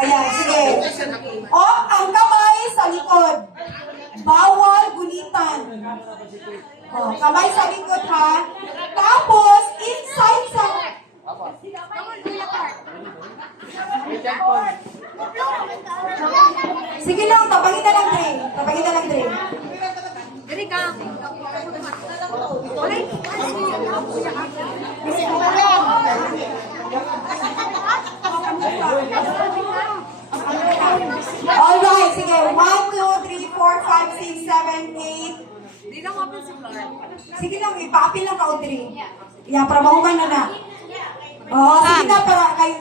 Ayan, sige. O, ang kamay sa likod. Bawal gulitan. O, kamay sa likod ha. Tapos, inside sa... Sige lang, tapangin na lang, Dre. Tapangin na lang, Dre. Dali ka. Alright, sige. 1, 2, 3, 4, 5, 6, 7, 8. Di na mapin si Flor. Sige lang, ipaapil lang ka, Audrey. Yan, para mahuman na na. Oh, sige na, para kayo